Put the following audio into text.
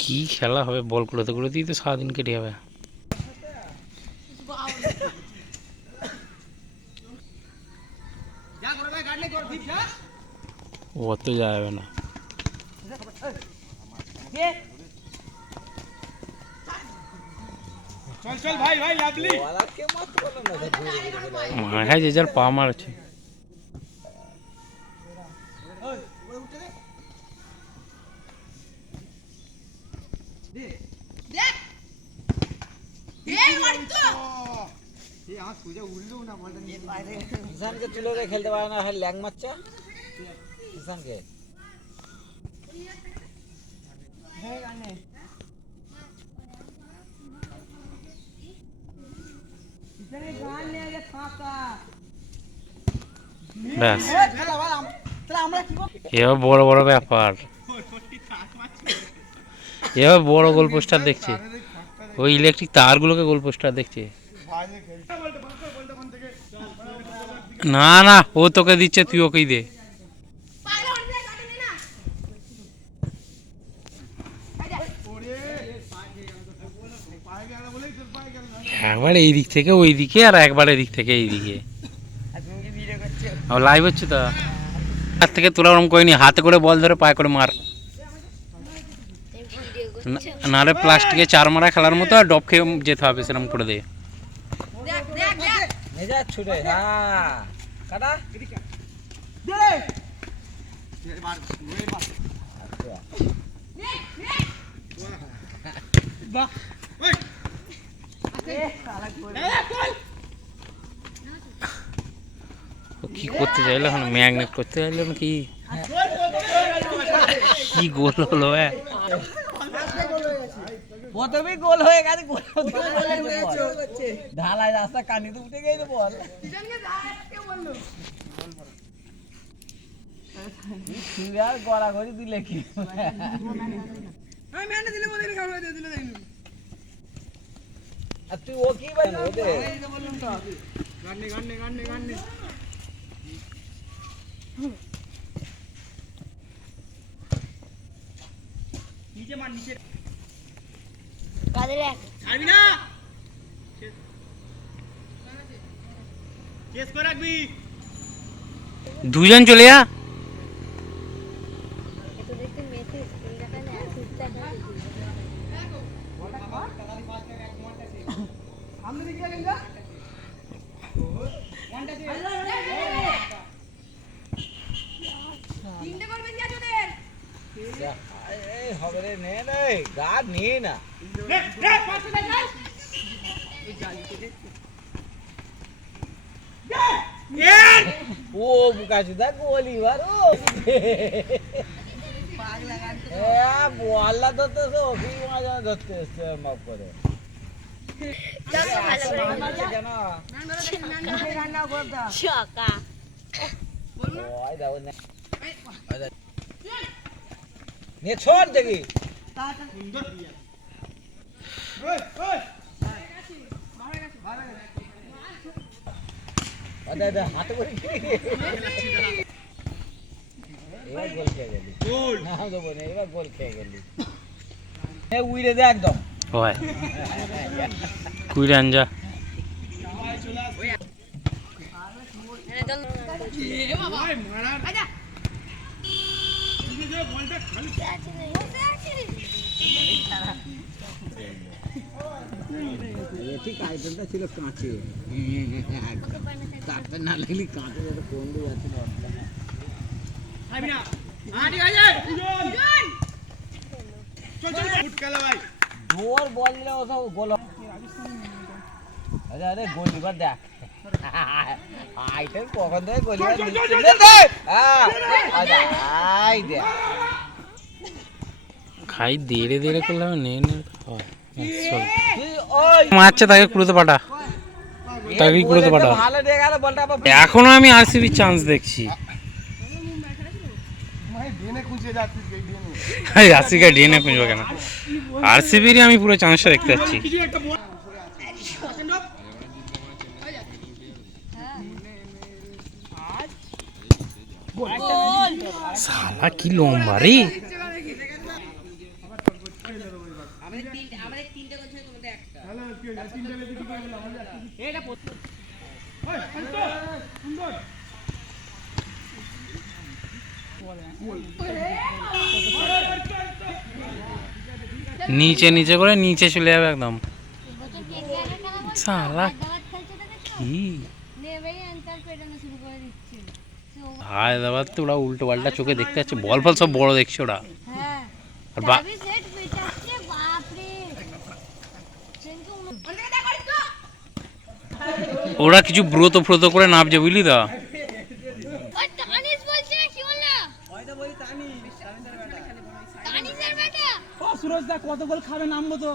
কি খেলা হবে, বল কুড়োতে কুড়োতেই তো সারাদিন কেটে যাবে। অত যাবে না। মাথায় যে যার পা মারছে। খেলতে পারে না, ল্যাং মারছে কিষানকে। ব্যাস, এবার বড় বড় ব্যাপার, এবার বড় গোল পোস্টার দেখছে, ওই ইলেকট্রিক তারগুলোকে গোল পোস্টার দেখছে। না না, ও তোকে দিচ্ছে, তুই ওকেই দে। একবার এই দিক থেকে ওই দিকে, আর একবার এদিক থেকে এই দিকে। লাইভ হচ্ছে তো, হাত থেকে তোলা ওরম করিনি, হাতে করে বল ধরে পায়ে করে মার। নাহলে প্লাস্টিকে চার মারা খেলার মতো ডব খেয়ে যেতে হবে, সেরকম করে দে। কি করতে চাইলো এখন, ম্যাগনেট করতে চাইলো কি? কি গোল হলো? প্রথমেই গোল হয়ে গেছে, ঢালাই রাস্তা কানিতে উঠে গেছে বল। গড়াগড়ি দিলে কি তুই ও কি দুজন চলে যা। হবে রে, নে নে গা নিয়ে না। ও বুকাচুদা গোলি বারো বল্লা ধরতে ধরতে এসছে মাপ করে। ছোট দেখি হাতে করে এবার গোল খেয়ে গেলি, এবার গোল খেয়ে গেলি। উইরে দে একদম কুইরে আনজা। ঠিক আইটেমটা ছিল কাঁচে, তারপরে না লাগলি কাঁচে কোন দিয়ে যাচ্ছে। জোর বল দিলে ওসব গোল। আচ্ছা আরে গোলিবার দেখ আইটেম কখন থেকে গোলিবার খাই ধীরে ধীরে করলাম, মারছে তাকে কুড়োতে পাঠা, তাকে কুড়োতে পাঠা। এখনো আমি আরসিবির চান্স দেখছি। রাশিকা ডিএনএ খুঁজবো কেন? আরসিবিরই আমি পুরো চান্সটা দেখতে পাচ্ছি। শালা কি লম্বা রে! নিচে নিচে করে নিচে চলে যাবে একদম। শালা কি হায়দ্রাবাদ তো ওরা উল্টো পাল্টা চোখে দেখতে যাচ্ছে, বল ফল সব বড় দেখছে ওরা। আর ওরা কিছু ব্রত ফ্রত করে নামছে বুঝলি তো। সুরজ দা কত গোল খাবে নামবো তো।